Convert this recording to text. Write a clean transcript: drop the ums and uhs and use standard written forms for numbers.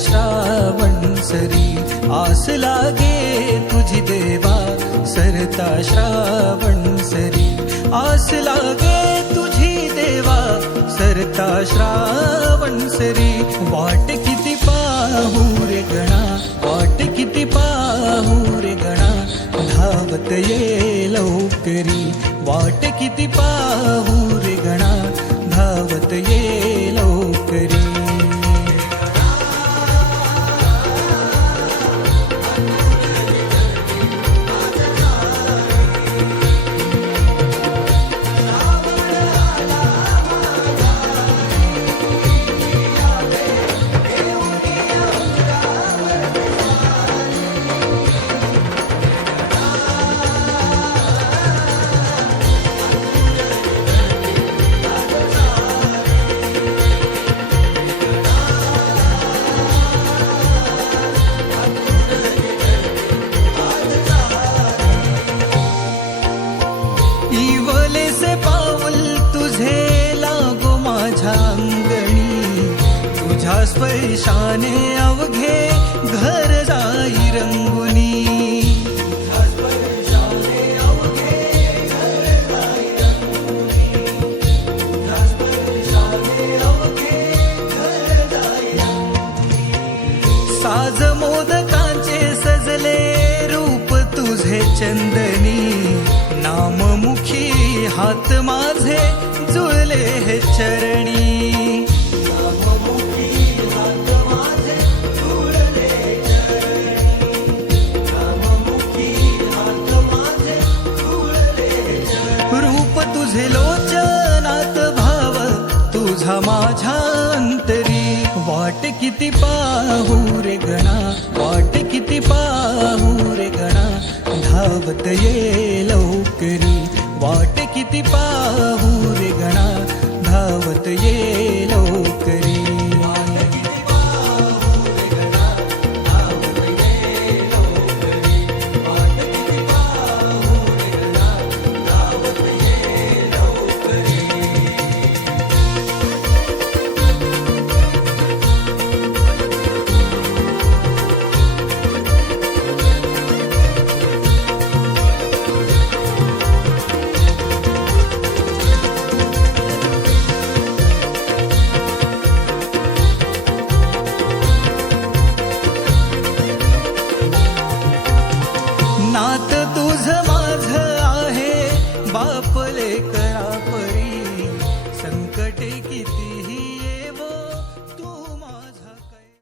श्रावण सरी, आस लागे तुझी देवा सरता श्रावण सरी, आस लागे तुझी देवा सरता श्रावण सरी. वाट किती पाहू रे गणा, वाट किती पाहू रे गणा, धावत ये लवकरी. वाट किती पाहू रे गणा, धावत ये लवकरी. इवलेसे पाऊल तुझे लागो माझ्या अंगणी, तुझ्या स्पर्शाने अवघे घर जाई रंगुनी. साज मोदकांचे सजले रूप तुझे चंदनी, नाममुखी हात माझे जुळले हे चरणी. नाममुखी हात माझे जुळले चरणी, नाममुखी हात माझे जुळले चरणी. रूप तुझे लोचनात भाव तुझा माझ्या अंतरी. वाट किती पाहू रे गणा, वाट किती पाहू रे गणा, धावत ये लवकरी. वाट किती पाहू रे गणा, धावत ये लवकरी. नात तुझ माझ आहे, बाप लेकरा परी, संकटे किती